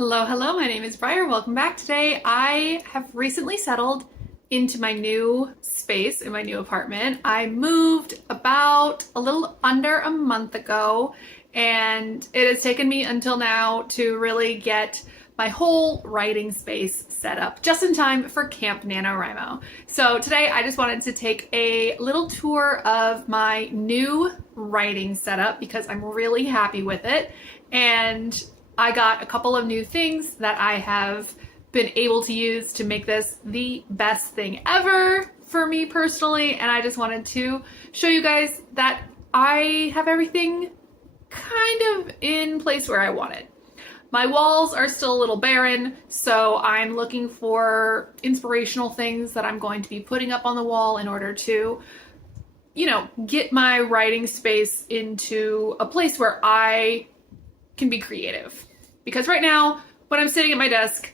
Hello, hello, my name is Briar. Welcome back. Today I have recently settled into my new space in my new apartment. I moved about a little under a month ago, and it has taken me until now to really get my whole writing space set up just in time for Camp NaNoWriMo. So today I just wanted to take a little tour of my new writing setup because I'm really happy with it, and I got a couple of new things that I have been able to use to make this the best thing ever for me personally, and I just wanted to show you guys that I have everything kind of in place where I want it. My walls are still a little barren, so I'm looking for inspirational things that I'm going to be putting up on the wall in order to, get my writing space into a place where I can be creative. Because right now, when I'm sitting at my desk,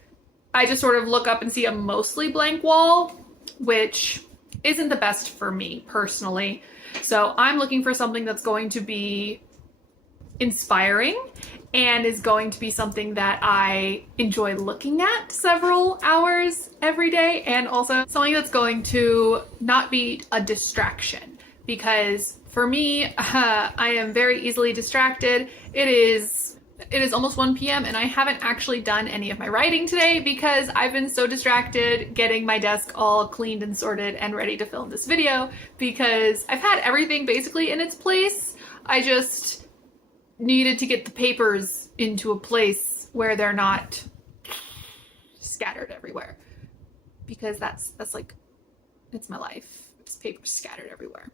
I just sort of look up and see a mostly blank wall, which isn't the best for me personally. So I'm looking for something that's going to be inspiring and is going to be something that I enjoy looking at several hours every day, and also something that's going to not be a distraction. Because for me, I am very easily distracted. It is almost 1 p.m. and I haven't actually done any of my writing today because I've been so distracted getting my desk all cleaned and sorted and ready to film this video because I've had everything basically in its place. I just needed to get the papers into a place where they're not scattered everywhere, because that's like, it's my life. It's papers scattered everywhere.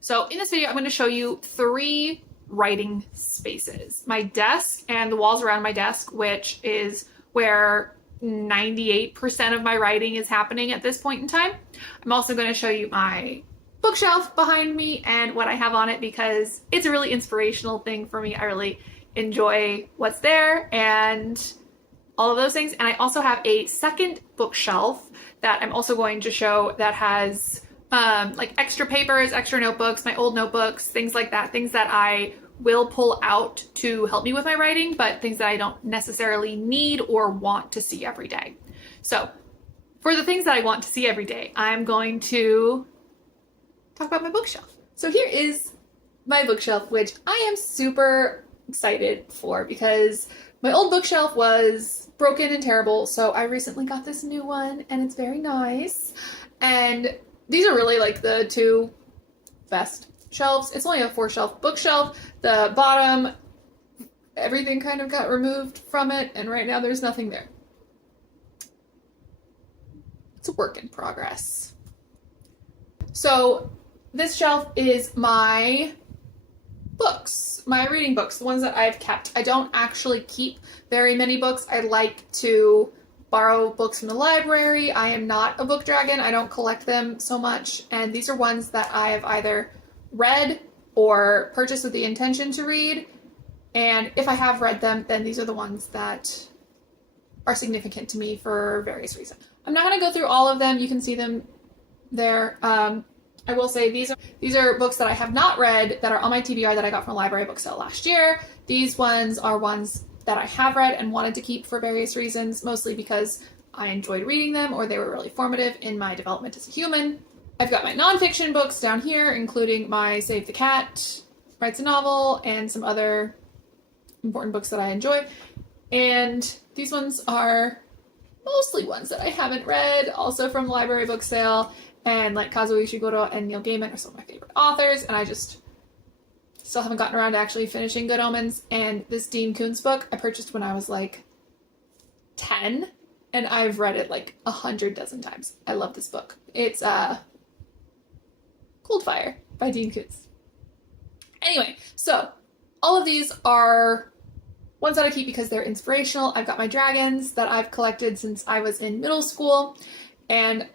So in this video, I'm going to show you 3 writing spaces. My desk and the walls around my desk, which is where 98% of my writing is happening at this point in time. I'm also going to show you my bookshelf behind me and what I have on it because it's a really inspirational thing for me. I really enjoy what's there and all of those things. And I also have a second bookshelf that I'm also going to show that has like extra papers, extra notebooks, my old notebooks, things like that, things that I will pull out to help me with my writing, but things that I don't necessarily need or want to see every day. So for the things that I want to see every day, I'm going to talk about my bookshelf. So here is my bookshelf, which I am super excited for because my old bookshelf was broken and terrible. So I recently got this new one and it's very nice. And these are really like the 2 best shelves. It's only a 4-shelf bookshelf. The bottom, everything kind of got removed from it, and right now there's nothing there. It's a work in progress. So this shelf is my books, my reading books, the ones that I've kept. I don't actually keep very many books. I like to borrow books from the library. I am not a book dragon. I don't collect them so much. And these are ones that I have either read or purchased with the intention to read. And if I have read them, then these are the ones that are significant to me for various reasons. I'm not going to go through all of them. You can see them there. I will say these are books that I have not read that are on my TBR that I got from a library book sale last year. These ones are ones that I have read and wanted to keep for various reasons, mostly because I enjoyed reading them or they were really formative in my development as a human. I've got my nonfiction books down here, including my Save the Cat, Writes a Novel, and some other important books that I enjoy. And these ones are mostly ones that I haven't read, also from the library book sale, and like Kazuo Ishiguro and Neil Gaiman are some of my favorite authors, and I just still haven't gotten around to actually finishing Good Omens. And this Dean Koontz book I purchased when I was like 10, and I've read it like 100 dozen times. I love this book. It's Cold Fire by Dean Koontz. Anyway, so all of these are ones that I keep because they're inspirational. I've got my dragons that I've collected since I was in middle school, and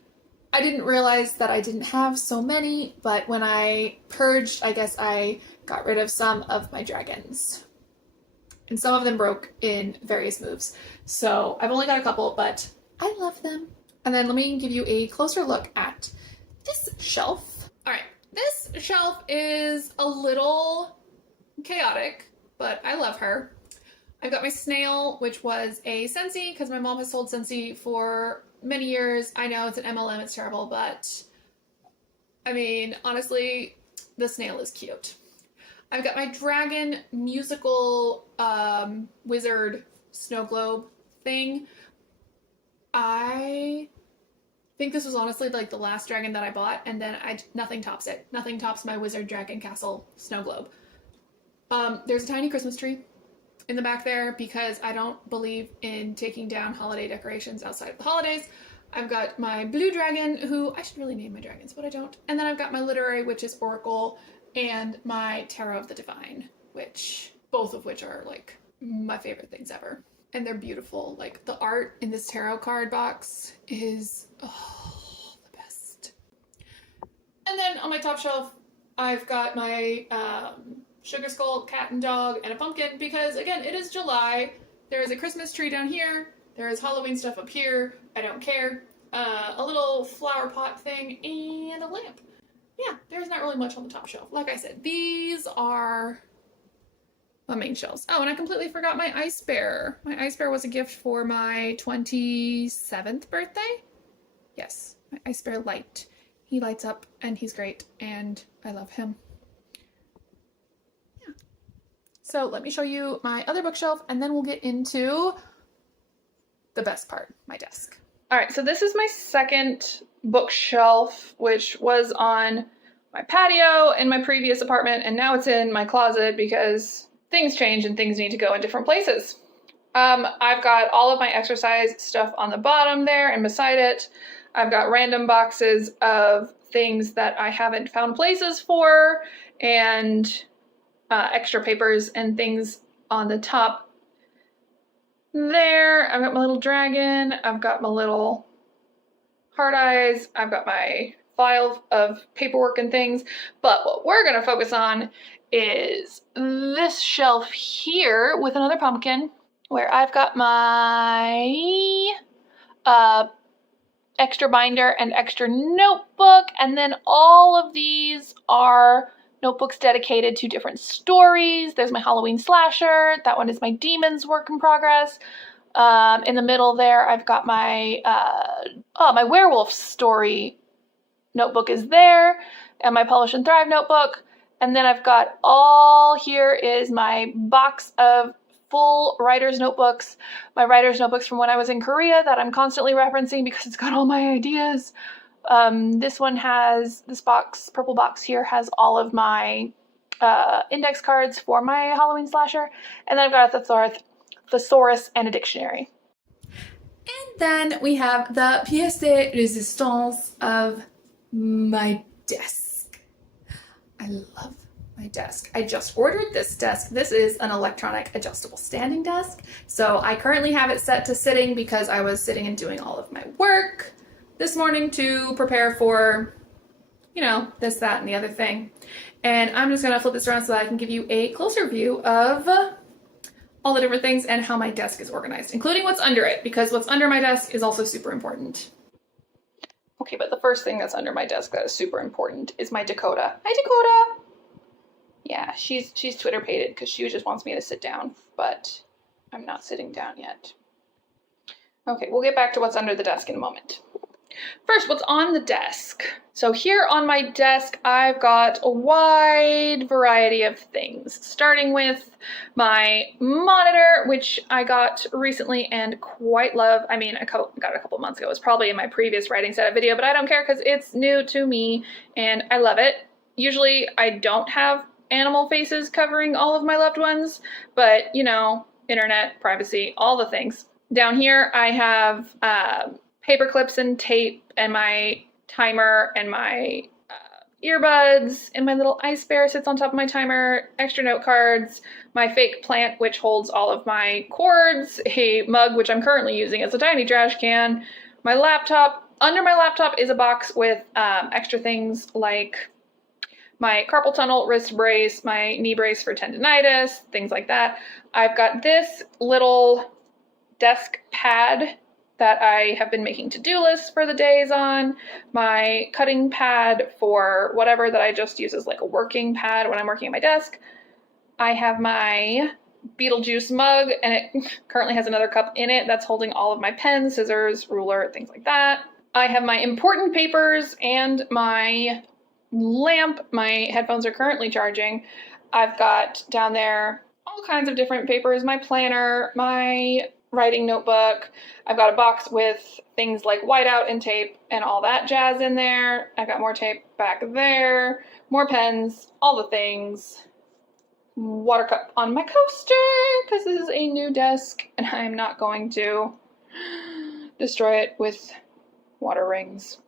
I didn't realize that I didn't have so many, but when I purged, I guess I got rid of some of my dragons. And some of them broke in various moves. So I've only got a couple, but I love them. And then let me give you a closer look at this shelf. All right, this shelf is a little chaotic, but I love her. I've got my snail, which was a Scentsy, because my mom has sold Scentsy for many years. I know it's an MLM, it's terrible, but I mean, honestly, the snail is cute. I've got my dragon musical wizard snow globe thing. I think this was honestly like the last dragon that I bought, and then nothing tops it. Nothing tops my wizard dragon castle snow globe. There's a tiny Christmas tree in the back there because I don't believe in taking down holiday decorations outside of the holidays. I've got my blue dragon, who I should really name my dragons, but I don't. And then I've got my literary witch's oracle and my tarot of the divine, which both of which are like my favorite things ever. And they're beautiful. Like the art in this tarot card box is the best. And then on my top shelf, I've got my sugar skull, cat and dog, and a pumpkin because again, it is July. There is a Christmas tree down here. There is Halloween stuff up here. I don't care. A little flower pot thing and a lamp. Yeah, there's not really much on the top shelf. Like I said, these are my main shelves. Oh, and I completely forgot my ice bear. My ice bear was a gift for my 27th birthday. Yes, my ice bear light. He lights up and he's great and I love him. Yeah. So let me show you my other bookshelf and then we'll get into the best part, my desk. All right, so this is my second bookshelf, which was on my patio in my previous apartment, and now it's in my closet because things change and things need to go in different places. I've got all of my exercise stuff on the bottom there, and beside it, I've got random boxes of things that I haven't found places for, and extra papers and things on the top there. I've got my little dragon, I've got my little heart eyes, I've got my file of paperwork and things, but what we're going to focus on is this shelf here with another pumpkin where I've got my extra binder and extra notebook, and then all of these are notebooks dedicated to different stories. There's my Halloween slasher. That one is my demons work in progress. In the middle there, I've got my my werewolf story notebook is there, and my Polish and Thrive notebook. And then I've got all here is my box of full writer's notebooks. My writer's notebooks from when I was in Korea that I'm constantly referencing because it's got all my ideas. This one has, this box, purple box here, has all of my index cards for my Halloween slasher. And then I've got a thesaurus and a dictionary. And then we have the pièce de résistance of my desk. I love my desk. I just ordered this desk. This is an electronic adjustable standing desk. So I currently have it set to sitting because I was sitting and doing all of my work this morning to prepare for, you know, this, that, and the other thing. And I'm just gonna flip this around so that I can give you a closer view of all the different things and how my desk is organized, including what's under it, because what's under my desk is also super important. Okay, but the first thing that's under my desk that is super important is my Dakota. Hi, Dakota! Yeah, she's Twitter-pated because she just wants me to sit down, but I'm not sitting down yet. Okay, we'll get back to what's under the desk in a moment. First, what's on the desk? So here on my desk, I've got a wide variety of things, starting with my monitor, which I got recently and quite love. I mean, I got it a couple months ago. It was probably in my previous writing setup video, but I don't care because it's new to me and I love it. Usually I don't have animal faces covering all of my loved ones, but you know, internet, privacy, all the things. Down here, I have paper clips and tape and my timer and my earbuds, and my little ice bear sits on top of my timer, extra note cards, my fake plant which holds all of my cords, a mug which I'm currently using as a tiny trash can, my laptop. Under my laptop is a box with extra things like my carpal tunnel wrist brace, my knee brace for tendonitis, things like that. I've got this little desk pad that I have been making to-do lists for the days on, my cutting pad for whatever that I just use as like a working pad when I'm working at my desk. I have my Beetlejuice mug, and it currently has another cup in it that's holding all of my pens, scissors, ruler, things like that. I have my important papers and my lamp. My headphones are currently charging. I've got down there all kinds of different papers, my planner, my writing notebook. I've got a box with things like whiteout and tape and all that jazz in there. I've got more tape back there, more pens, all the things. Water cup on my coaster because this is a new desk and I'm not going to destroy it with water rings.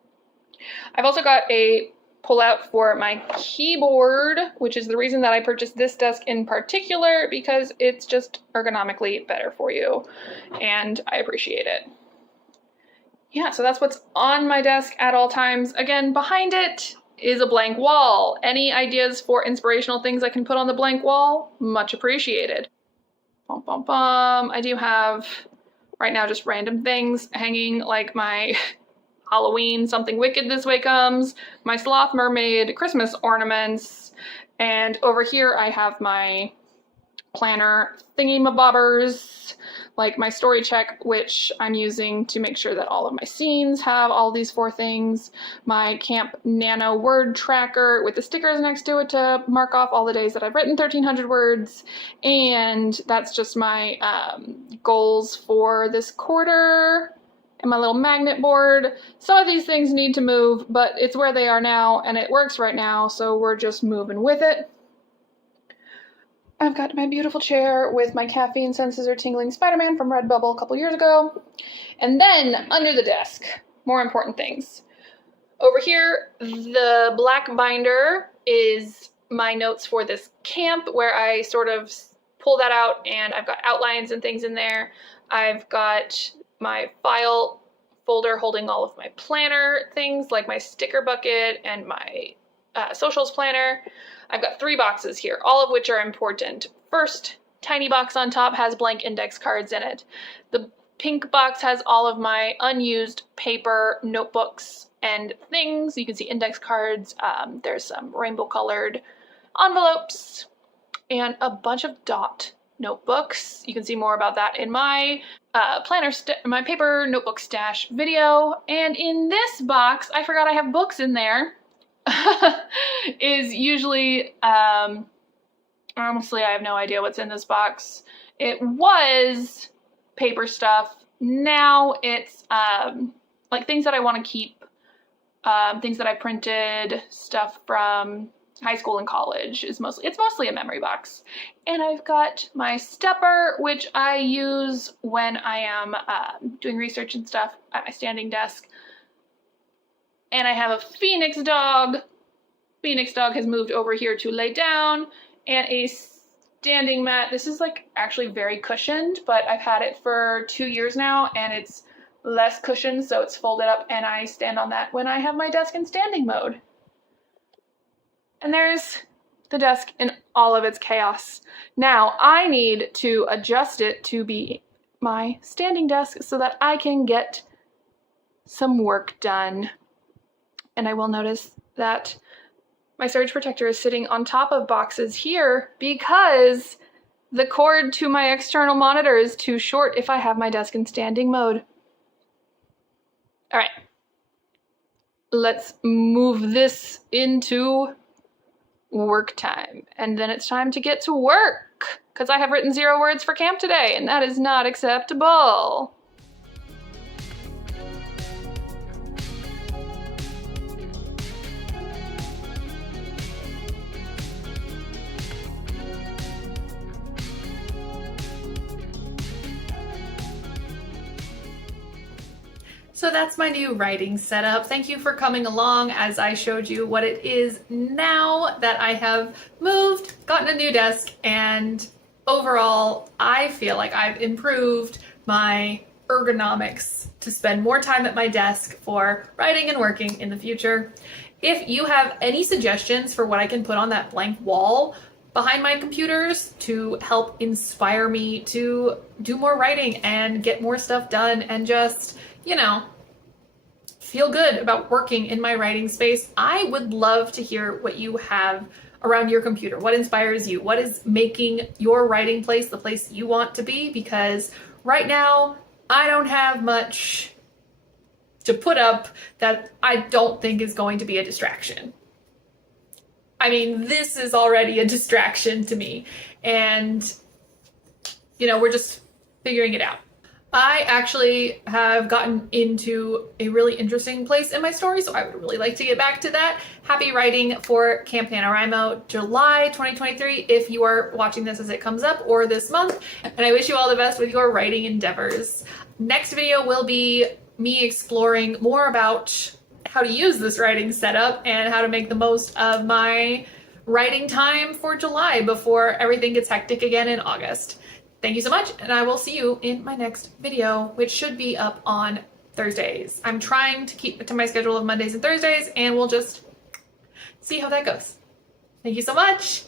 I've also got a pullout for my keyboard, which is the reason that I purchased this desk in particular, because it's just ergonomically better for you and I appreciate it. Yeah, so that's what's on my desk at all times. Again, behind it is a blank wall. Any ideas for inspirational things I can put on the blank wall? Much appreciated. Bum, bum, bum. I do have right now just random things hanging, like my Halloween Something Wicked This Way Comes, my Sloth Mermaid Christmas ornaments, and over here I have my planner thingy-mabobbers, like my story check, which I'm using to make sure that all of my scenes have all these 4 things, my Camp NaNo word tracker with the stickers next to it to mark off all the days that I've written 1,300 words, and that's just my goals for this quarter, and my little magnet board. Some of these things need to move, but it's where they are now, and it works right now, so we're just moving with it. I've got my beautiful chair with my caffeine senses are tingling Spider-Man from Redbubble a couple years ago. And then under the desk, more important things. Over here, the black binder is my notes for this camp, where I sort of pull that out and I've got outlines and things in there. I've got my file folder holding all of my planner things, like my sticker bucket and my socials planner. I've got 3 boxes here, all of which are important. First, tiny box on top has blank index cards in it. The pink box has all of my unused paper, notebooks, and things. You can see index cards. There's some rainbow colored envelopes and a bunch of dot notebooks. You can see more about that in my my paper notebook stash video. And in this box, I forgot I have books in there. Is usually, honestly, I have no idea what's in this box. It was paper stuff. Now it's, like things that I want to keep, things that I printed, stuff from high school and college it's mostly a memory box. And I've got my stepper, which I use when I am, doing research and stuff at my standing desk. And I have a Phoenix dog. Phoenix dog has moved over here to lay down, and a standing mat. This is like actually very cushioned, but I've had it for 2 years now and it's less cushioned, so it's folded up and I stand on that when I have my desk in standing mode. And there's the desk in all of its chaos. Now I need to adjust it to be my standing desk so that I can get some work done. And I will notice that my surge protector is sitting on top of boxes here because the cord to my external monitor is too short if I have my desk in standing mode. All right, let's move this into work time. And then it's time to get to work because I have written 0 words for camp today, and that is not acceptable. So that's my new writing setup. Thank you for coming along as I showed you what it is now that I have moved, gotten a new desk, and overall I feel like I've improved my ergonomics to spend more time at my desk for writing and working in the future. If you have any suggestions for what I can put on that blank wall behind my computers to help inspire me to do more writing and get more stuff done and just, you know, feel good about working in my writing space, I would love to hear what you have around your computer? What inspires you? What is making your writing place the place you want to be? Because right now, I don't have much to put up that I don't think is going to be a distraction. I mean, this is already a distraction to me, and we're just figuring it out. I actually have gotten into a really interesting place in my story, so I would really like to get back to that. Happy writing for Camp NaNoWriMo, July 2023, if you are watching this as it comes up, or this month, and I wish you all the best with your writing endeavors. Next video will be me exploring more about how to use this writing setup and how to make the most of my writing time for July before everything gets hectic again in August. Thank you so much, and I will see you in my next video, which should be up on Thursdays. I'm trying to keep to my schedule of Mondays and Thursdays, and we'll just see how that goes. Thank you so much.